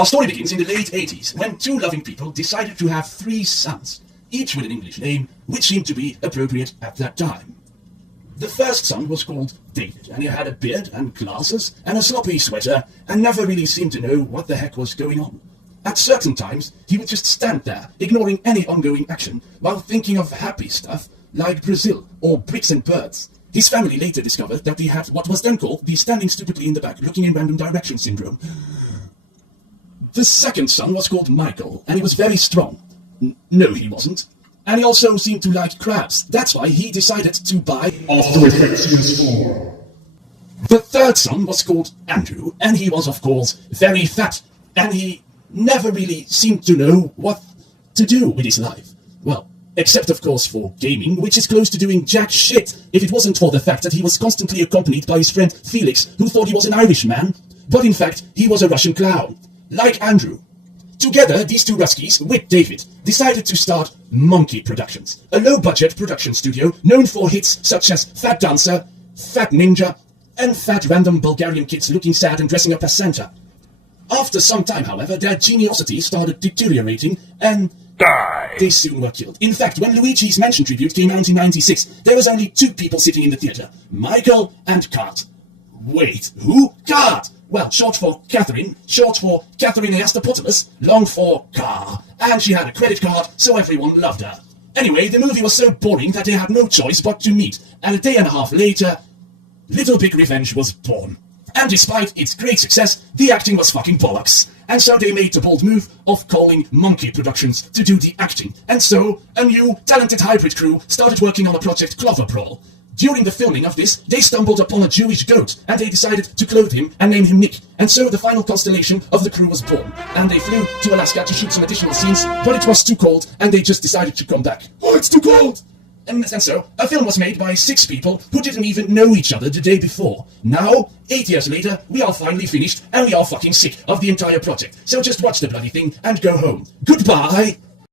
Our story begins in the late 80s, when two loving people decided to have 3 sons, each with an English name, which seemed to be appropriate at that time. The first son was called David, and he had a beard and glasses and a sloppy sweater, and never really seemed to know what the heck was going on. At certain times, he would just stand there, ignoring any ongoing action, while thinking of happy stuff, like Brazil or bricks and birds. His family later discovered that he had what was then called the standing stupidly in the back, looking in random direction syndrome. The second son was called Michael, and he was very strong. No, he wasn't. And he also seemed to like crabs. That's why he decided to buy After Effects 4. The third son was called Andrew, and he was, of course, very fat, and he never really seemed to know what to do with his life. Well, except, of course, for gaming, which is close to doing jack shit, if it wasn't for the fact that he was constantly accompanied by his friend Felix, who thought he was an Irishman, but in fact, he was a Russian clown, like Andrew. Together, these two Ruskies, with David, decided to start Monkey Productions, a low-budget production studio known for hits such as Fat Dancer, Fat Ninja, and Fat Random Bulgarian Kids Looking Sad and Dressing Up as Santa. After some time, however, their geniosity started deteriorating, and they soon were killed. In fact, when Luigi's Mansion Tribute came out in '96, there was only 2 people sitting in the theatre, Michael and Kurt. Wait, who? Kurt! Well, short for Catherine, short for Catherine Astapotamus, long for Car, and she had a credit card, so everyone loved her. Anyway, the movie was so boring that they had no choice but to meet, and a day and a half later, Little Big Revenge was born. And despite its great success, the acting was fucking bollocks. And so they made the bold move of calling Monkey Productions to do the acting. And so, a new, talented hybrid crew started working on a project Cloverbrawl. During the filming of this, they stumbled upon a Jewish goat, and they decided to clothe him and name him Nick. And so the final constellation of the crew was born. And they flew to Alaska to shoot some additional scenes, but it was too cold, and they just decided to come back. Oh, it's too cold! And so, a film was made by 6 people who didn't even know each other the day before. Now, 8 years later, we are finally finished, and we are fucking sick of the entire project. So just watch the bloody thing and go home. Goodbye!